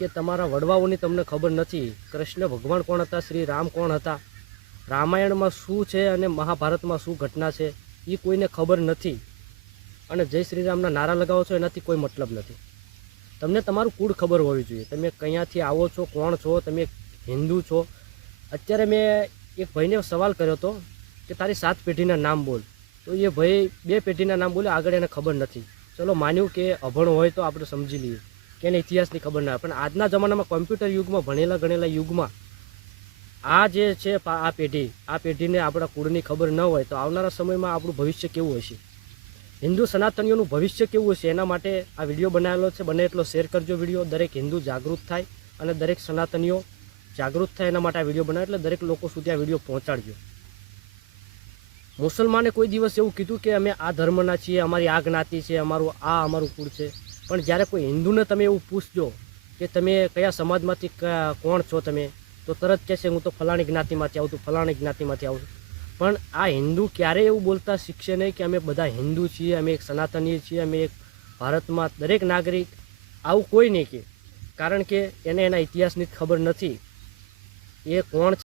કે તમારા વડવાઓની તમને ખબર નથી કૃષ્ણ ભગવાન કોણ હતા, શ્રી રામ કોણ હતા, રામાયણમાં શું છે અને મહાભારતમાં શું ઘટના છે એ કોઈને ખબર નથી. અને જય શ્રી રામના નારા લગાવો છો એનાથી કોઈ મતલબ નથી. તમને તમારું કુળ ખબર હોવી જોઈએ, તમે ક્યાંથી આવો છો, કોણ છો, તમે હિન્દુ છો. અત્યારે મેં એક ભાઈને સવાલ કર્યો હતો કે તારી 7 પેઢીના નામ બોલ, તો એ ભાઈ 2 પેઢીના નામ બોલ્યો, આગળ એને ખબર નથી. ચલો માન્યું કે અભણ હોય તો આપણે સમજી લઈએ કે એને ઇતિહાસની ખબર ના હોય, પણ આજના જમાનામાં કોમ્પ્યુટર યુગમાં, ભણેલા ગણેલા યુગમાં આ જે છે આ પેઢીને આપણા કુળની ખબર ન હોય તો આવનારા સમયમાં આપણું ભવિષ્ય કેવું હશે, હિન્દુ સનાતનીઓનું ભવિષ્ય કેવું હશે. એના માટે આ વિડીયો બનાવેલો છે. બને એટલો શેર કરજો વિડીયો, દરેક હિન્દુ જાગૃત થાય અને દરેક સનાતનીઓ જાગૃત થાય એના માટે આ વિડીયો બનાવે, એટલે દરેક લોકો સુધી આ વિડીયો પહોંચાડજો. મુસલમાને કોઈ દિવસ એવું કીધું કે અમે આ ધર્મના છીએ, અમારી આ જ્ઞાતિ છે, અમારું કુળ છે. પણ જ્યારે કોઈ હિન્દુને તમે એવું પૂછજો કે તમે કયા સમાજમાંથી કોણ છો તમે, તો તરત કહેશે હું તો ફલાણી જ્ઞાતિમાંથી આવું છું, ફલાણી જ્ઞાતિમાંથી આવું છું. પણ આ હિન્દુ ક્યારેય એવું બોલતા શીખશે નહીં કે અમે બધા હિન્દુ છીએ, અમે એક સનાતનીય છીએ, અમે એક ભારતમાં દરેક નાગરિક, આવું કોઈ નહીં કહે. કારણ કે એને એના ઇતિહાસની ખબર નથી, એ કોણ છે.